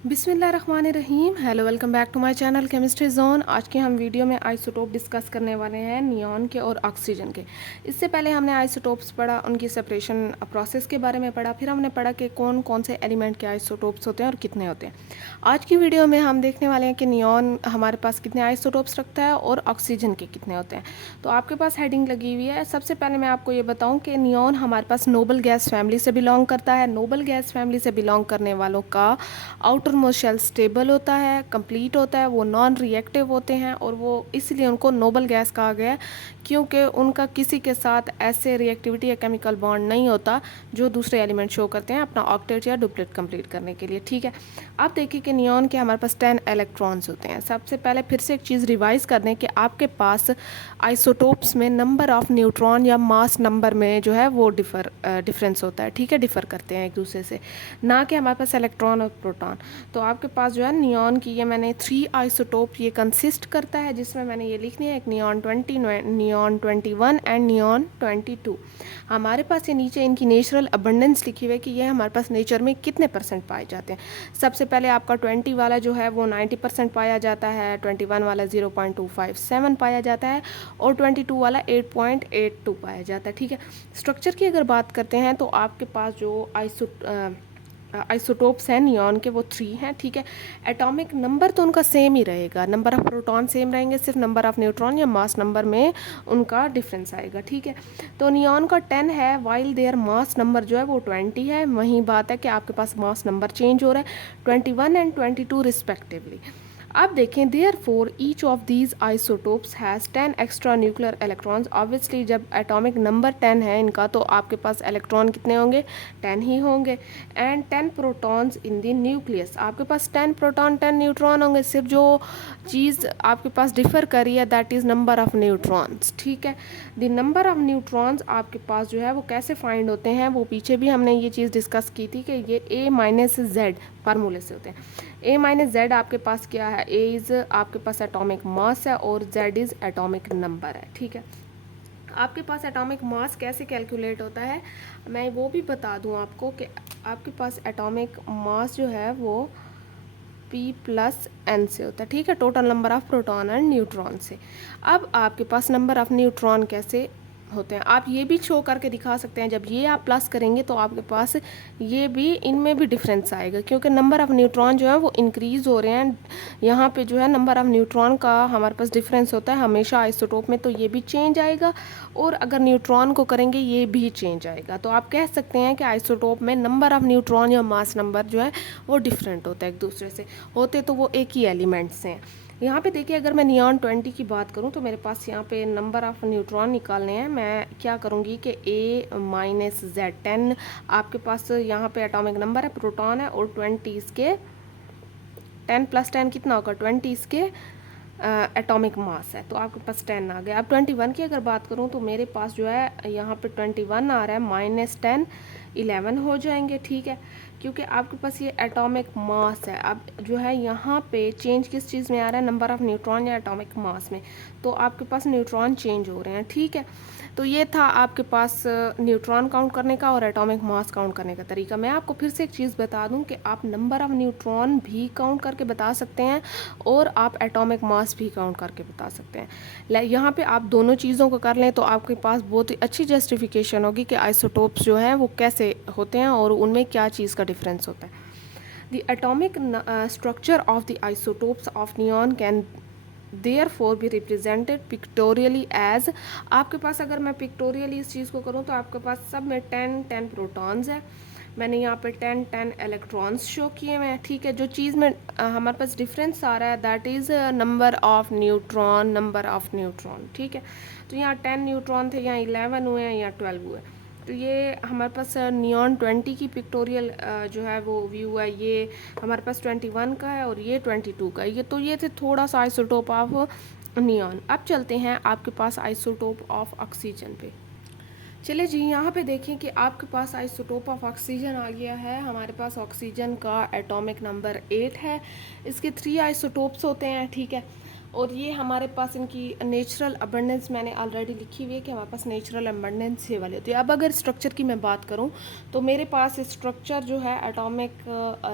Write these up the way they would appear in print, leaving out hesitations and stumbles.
बिस्मिल्लाहिर्रहमानिर्रहीम। Hello, welcome back to my channel chemistry zone. आज के हम वीडियो में आइसोटोप डिस्कस करने वाले हैं नियॉन के और ऑक्सीजन के। इससे पहले हमने आइसोटोप्स पढ़ा, उनकी सेपरेशन प्रोसेस के बारे में पढ़ा, फिर हमने पढ़ा कि कौन कौन से एलिमेंट के आइसोटोप्स होते हैं और कितने होते हैं। आज की वीडियो में हम देखने वाले हैं कि नियॉन हमारे पास कितने आइसोटोप्स रखता है और ऑक्सीजन के कितने होते हैं। तो आपके पास हेडिंग लगी हुई है। सबसे पहले मैं आपको ये बताऊँ कि नियॉन हमारे पास नोबल गैस फैमिली से बिलोंग करता है। नोबल गैस फैमिली से बिलोंग करने वालों का आउटर मोस्ट शेल स्टेबल होता है, कंप्लीट होता है, वो नॉन रिएक्टिव होते हैं और वो इसलिए उनको नोबल गैस कहा गया है क्योंकि उनका किसी के साथ ऐसे रिएक्टिविटी या केमिकल बॉन्ड नहीं होता जो दूसरे एलिमेंट शो करते हैं अपना ऑक्टेट या डुप्लेट कंप्लीट करने के लिए। ठीक है, आप देखिए कि नियॉन के हमारे पास 10 इलेक्ट्रॉन्स होते हैं। सबसे पहले फिर से एक चीज़ रिवाइज कर दें कि आपके पास आइसोटोप्स में नंबर ऑफ न्यूट्रॉन या मास नंबर में जो है वो डिफरेंस होता है। ठीक है, डिफर करते हैं एक दूसरे से, ना कि हमारे पास इलेक्ट्रॉन और प्रोटॉन। तो आपके पास जो है नियॉन की ये मैंने 3 आइसोटोप ये कंसिस्ट करता है, जिसमें मैंने ये लिखनी है एक नियॉन 20, नियॉन 21 एंड नियॉन 22। हमारे पास ये नीचे इनकी नेचुरल अबंडेंस लिखी हुई है कि ये हमारे पास नेचर में कितने परसेंट पाए जाते हैं। सबसे पहले आपका 20 वाला जो है वो 90% पाया जाता है, 21 वाला 0.257 पाया जाता है और 22 वाला 8.82 पाया जाता है। ठीक है, स्ट्रक्चर की अगर बात करते हैं तो आपके पास जो आइसोटोप्स हैं नियॉन के वो 3 हैं। ठीक है, एटॉमिक नंबर तो उनका सेम ही रहेगा, नंबर ऑफ प्रोटॉन सेम रहेंगे, सिर्फ नंबर ऑफ न्यूट्रॉन या मास नंबर में उनका डिफरेंस आएगा। ठीक है, तो नियॉन का 10 है वाइल देयर मास नंबर जो है वो 20 है। वही बात है कि आपके पास मास नंबर चेंज हो रहा है 21 एंड 22 रिस्पेक्टिवली। अब देखें, therefore each of these isotopes has 10 extra nuclear electrons. Obviously जब एटॉमिक नंबर 10 है इनका तो आपके पास इलेक्ट्रॉन कितने होंगे, 10 ही होंगे। And 10 protons in the nucleus, आपके पास 10 प्रोटॉन 10 न्यूट्रॉन होंगे। सिर्फ जो चीज़ आपके पास डिफर कर रही है that is number of neutrons. ठीक है, द नंबर ऑफ न्यूट्रॉन्स आपके पास जो है वो कैसे फाइंड होते हैं, वो पीछे भी हमने ये चीज़ डिस्कस की थी कि ये ए माइनस जेड फार्मूले से होते हैं। ए माइनस जेड आपके पास क्या है, ए इज़ आपके पास एटॉमिक मास है और जेड इज़ एटॉमिक नंबर है। ठीक है, आपके पास एटॉमिक मास कैसे कैलकुलेट होता है मैं वो भी बता दूं आपको कि आपके पास एटॉमिक मास जो है वो P प्लस N से होता है। ठीक है, total number of proton and neutron से। अब आपके पास नंबर ऑफ न्यूट्रॉन कैसे होते हैं आप ये भी शो करके दिखा सकते हैं। जब ये आप प्लस करेंगे तो आपके पास ये भी इनमें भी डिफरेंस आएगा क्योंकि नंबर ऑफ़ न्यूट्रॉन जो है वो इंक्रीज़ हो रहे हैं। यहाँ पे जो है नंबर ऑफ़ न्यूट्रॉन का हमारे पास डिफरेंस होता है हमेशा आइसोटोप में, तो ये भी चेंज आएगा और अगर न्यूट्रॉन को करेंगे ये भी चेंज आएगा। तो आप कह सकते हैं कि आइसोटोप में नंबर ऑफ़ न्यूट्रॉन या मास नंबर जो है वो डिफरेंट होता है एक दूसरे से, होते तो वो एक ही एलिमेंट्स हैं। यहाँ पे देखिए, अगर मैं नियॉन 20 की बात करूँ तो मेरे पास यहाँ पे नंबर ऑफ़ न्यूट्रॉन निकालने हैं। मैं क्या करूँगी कि ए माइनस जेड 10 आपके पास यहाँ पे एटॉमिक नंबर है, प्रोटॉन है और 20 इसके 10 प्लस 10 कितना होगा 20 इसके एटॉमिक मास है, तो आपके पास 10 आ गया। अब 21 की अगर बात करूँ तो मेरे पास जो है यहाँ पे 21 आ रहा है, माइनस 10 11 हो जाएंगे। ठीक है, क्योंकि आपके पास ये एटॉमिक मास है। अब जो है यहाँ पे चेंज किस चीज़ में आ रहा है, नंबर ऑफ़ न्यूट्रॉन या एटॉमिक मास में, तो आपके पास न्यूट्रॉन चेंज हो रहे हैं। ठीक है, तो ये था आपके पास न्यूट्रॉन काउंट करने का और एटॉमिक मास काउंट करने का तरीका। मैं आपको फिर से एक चीज़ बता दूं कि आप नंबर ऑफ़ न्यूट्रॉन भी काउंट करके बता सकते हैं और आप एटॉमिक मास भी काउंट करके बता सकते हैं। यहाँ पे आप दोनों चीज़ों को कर लें तो आपके पास बहुत ही अच्छी जस्टिफिकेशन होगी कि आइसोटोप्स जो हैं वो कैसे होते हैं और उनमें क्या चीज़ का डिफरेंस होता है। The atomic structure of the isotopes of neon can therefore be represented pictorially as, आपके पास अगर मैं पिक्टोरियली इस चीज़ को करूँ तो आपके पास सब में 10 प्रोटॉन्स है। मैंने यहाँ पे 10 इलेक्ट्रॉन्स शो किए हुए हैं। ठीक है, जो चीज़ में हमारे पास डिफरेंस आ रहा है that is number of neutron, number of neutron. ठीक है, तो यहाँ 10 न्यूट्रॉन थे, यहाँ 11 हुए हैं, यहाँ 12 हुए। तो ये हमारे पास नियॉन 20 की पिक्टोरियल जो है वो व्यू है, ये हमारे पास 21 का है और ये 22 का है। ये तो ये थे थोड़ा सा आइसोटोप ऑफ नियॉन। अब चलते हैं आपके पास आइसोटोप ऑफ ऑक्सीजन पे। चलिए जी, यहाँ पे देखें कि आपके पास आइसोटोप ऑफ ऑक्सीजन आ गया है। हमारे पास ऑक्सीजन का एटॉमिक नंबर 8 है। इसके 3 आइसोटोप्स होते हैं। ठीक है, और ये हमारे पास इनकी नेचुरल अबंडेंस मैंने ऑलरेडी लिखी हुई है कि हमारे पास नेचुरल अबंडेंस ये वाली होती है। अब अगर स्ट्रक्चर की मैं बात करूं तो मेरे पास स्ट्रक्चर जो है atomic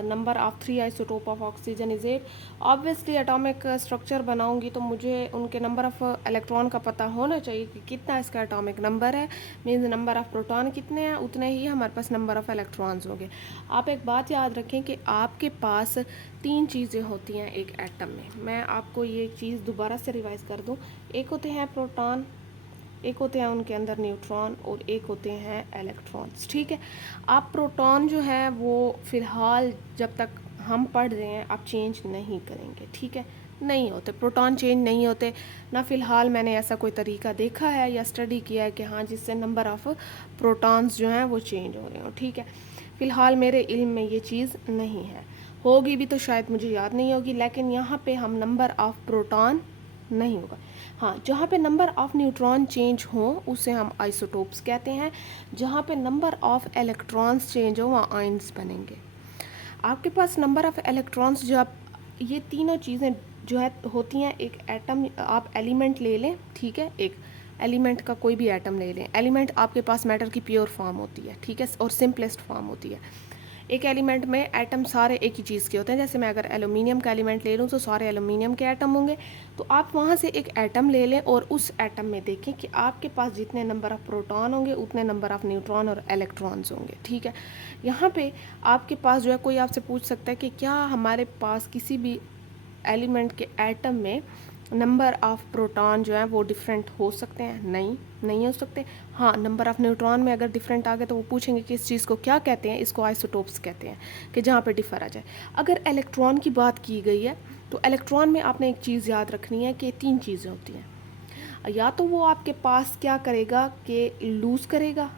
number of 3 isotope of oxygen is 8। Obviously atomic structure बनाऊंगी तो मुझे उनके नंबर ऑफ इलेक्ट्रॉन का पता होना चाहिए कि कितना इसका एटॉमिक नंबर है, मीन्स नंबर ऑफ प्रोटॉन कितने हैं, उतने ही हमारे पास नंबर ऑफ इलेक्ट्रॉन्स होंगे। आप एक बात याद रखें कि आपके पास 3 चीज़ें होती हैं एक एटम में। मैं आपको ये चीज़ दोबारा से रिवाइज कर दूं। एक होते हैं प्रोटॉन, एक होते हैं उनके अंदर न्यूट्रॉन और एक होते हैं इलेक्ट्रॉन्स। ठीक है, आप प्रोटॉन जो है वो फ़िलहाल जब तक हम पढ़ रहे हैं आप चेंज नहीं करेंगे। ठीक है, नहीं होते प्रोटॉन, चेंज नहीं होते ना। फ़िलहाल मैंने ऐसा कोई तरीका देखा है या स्टडी किया है कि हाँ जिससे नंबर ऑफ़ प्रोटॉन्स जो हैं वो चेंज हो रहे हो। ठीक है, फ़िलहाल मेरे इल्म में ये चीज़ नहीं है, होगी भी तो शायद मुझे याद नहीं होगी। लेकिन यहाँ पे हम नंबर ऑफ़ प्रोटॉन नहीं होगा। हाँ, जहाँ पे नंबर ऑफ़ न्यूट्रॉन चेंज हो उसे हम आइसोटोप्स कहते हैं। जहाँ पे नंबर ऑफ़ इलेक्ट्रॉन्स चेंज हो वहाँ आयंस बनेंगे। आपके पास नंबर ऑफ़ इलेक्ट्रॉन्स जब ये तीनों चीज़ें जो है होती हैं एक एटम, आप एलिमेंट ले लें। ठीक है, एक एलिमेंट का कोई भी एटम ले लें। एलिमेंट आपके पास मैटर की प्योर फॉर्म होती है, ठीक है, और सिंपलेस्ट फॉर्म होती है। एक एलिमेंट में एटम सारे एक ही चीज़ के होते हैं। जैसे मैं अगर एल्यूमिनियम का एलिमेंट ले लूँ तो सारे एल्यूमिनियम के एटम होंगे। तो आप वहाँ से एक एटम ले लें और उस एटम में देखें कि आपके पास जितने नंबर ऑफ़ प्रोटॉन होंगे उतने नंबर ऑफ़ न्यूट्रॉन और इलेक्ट्रॉन्स होंगे। ठीक है, यहाँ पे आपके पास जो है कोई आपसे पूछ सकता है कि क्या हमारे पास किसी भी एलिमेंट के एटम में नंबर ऑफ़ प्रोटॉन जो है वो डिफरेंट हो सकते हैं? नहीं हो सकते। हाँ, नंबर ऑफ़ न्यूट्रॉन में अगर डिफरेंट आ गए तो वो पूछेंगे कि इस चीज़ को क्या कहते हैं, इसको आइसोटोप्स कहते हैं, कि जहाँ पे डिफर आ जाए। अगर इलेक्ट्रॉन की बात की गई है तो इलेक्ट्रॉन में आपने एक चीज़ याद रखनी है कि 3 चीज़ें होती हैं। या तो वो आपके पास क्या करेगा कि लूज़ करेगा,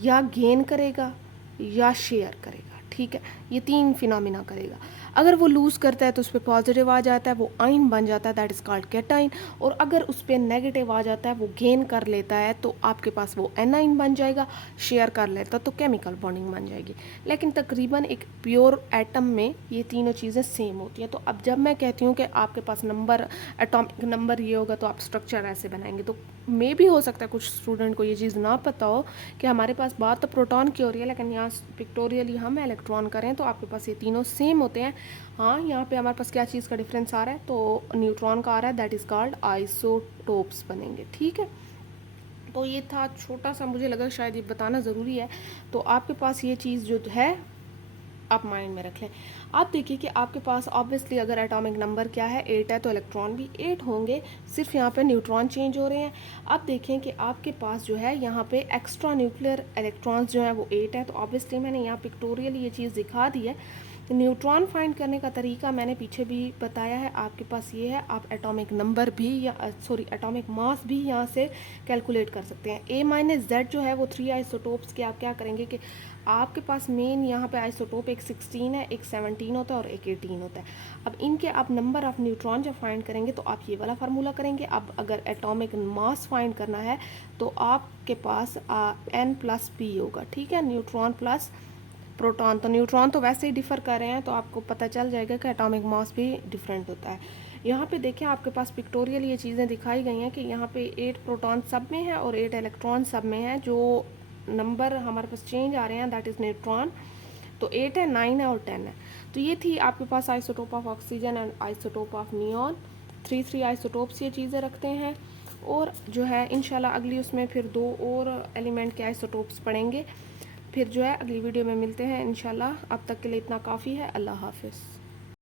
या गेन करेगा, या शेयर करेगा। ठीक है, ये 3 फिनोमिना करेगा। अगर वो लूज़ करता है तो उस पर पॉजिटिव आ जाता है, वो आइन बन जाता है, दैट इज़ कॉल्ड कैटाइन। और अगर उस पर नेगेटिव आ जाता है, वो गेन कर लेता है, तो आपके पास वो एनाइन बन जाएगा। शेयर कर लेता तो केमिकल बॉन्डिंग बन जाएगी। लेकिन तकरीबन एक प्योर एटम में ये तीनों चीज़ें सेम होती हैं। तो अब जब मैं कहती हूँ कि आपके पास नंबर, एटॉमिक नंबर ये होगा तो आप स्ट्रक्चर ऐसे बनाएंगे, तो मे भी हो सकता है कुछ स्टूडेंट को ये चीज़ ना पता हो कि हमारे पास बात तो प्रोटॉन की हो रही है लेकिन यहाँ पिक्टोरियली हम इलेक्ट्रॉन करें तो आपके पास ये तीनों सेम होते हैं। हाँ, यहाँ पे हमारे पास क्या चीज़ का डिफरेंस आ रहा है, तो न्यूट्रॉन का आ रहा है, दैट इज़ कॉल्ड आइसोटोप्स बनेंगे। ठीक है, तो ये था छोटा सा, मुझे लगा शायद ये बताना ज़रूरी है। तो आपके पास ये चीज़ जो है आप माइंड में रख लें। आप देखिए कि आपके पास ऑब्वियसली अगर एटॉमिक नंबर क्या है 8 है तो इलेक्ट्रॉन भी 8 होंगे, सिर्फ यहाँ पे न्यूट्रॉन चेंज हो रहे हैं। अब देखें कि आपके पास जो है यहाँ पे एक्स्ट्रा न्यूक्लियर इलेक्ट्रॉन्स जो है वो 8 है। तो ऑब्वियसली मैंने यहाँ पिक्टोरियल ये चीज़ दिखा दी है। न्यूट्रॉन फाइंड करने का तरीका मैंने पीछे भी बताया है। आपके पास ये है, आप एटॉमिक नंबर भी या एटॉमिक मास भी यहाँ से कैलकुलेट कर सकते हैं। A-Z जो है वो 3 आइसोटोप्स के आप क्या करेंगे कि आपके पास मेन यहाँ पे आइसोटोप एक 16 है, एक 17 होता है और एक 18 होता है। अब इनके आप नंबर ऑफ़ न्यूट्रॉन जब फाइंड करेंगे तो आप ये वाला फार्मूला करेंगे। अब अगर एटॉमिक मास फाइंड करना है तो आपके पास N+P होगा। ठीक है, न्यूट्रॉन प्लस प्रोटॉन। तो न्यूट्रॉन तो वैसे ही डिफ़र कर रहे हैं तो आपको पता चल जाएगा कि एटॉमिक मास भी डिफरेंट होता है। यहाँ पे देखें आपके पास पिक्टोरियल ये चीज़ें दिखाई गई हैं कि यहाँ पे 8 प्रोटॉन सब में है और 8 इलेक्ट्रॉन सब में है। जो नंबर हमारे पास चेंज आ रहे हैं दैट इज़ न्यूट्रॉन। तो 8 है, 9 है और 10 है। तो ये थी आपके पास isotope of oxygen and isotope of neon. 3 isotopes ये चीज़ें रखते हैं। और जो है इंशाल्लाह अगली उसमें फिर 2 और एलिमेंट के आइसोटोप्स पढ़ेंगे। फिर जो है अगली वीडियो में मिलते हैं इंशाल्लाह। अब तक के लिए इतना काफ़ी है। अल्लाह हाफिज़।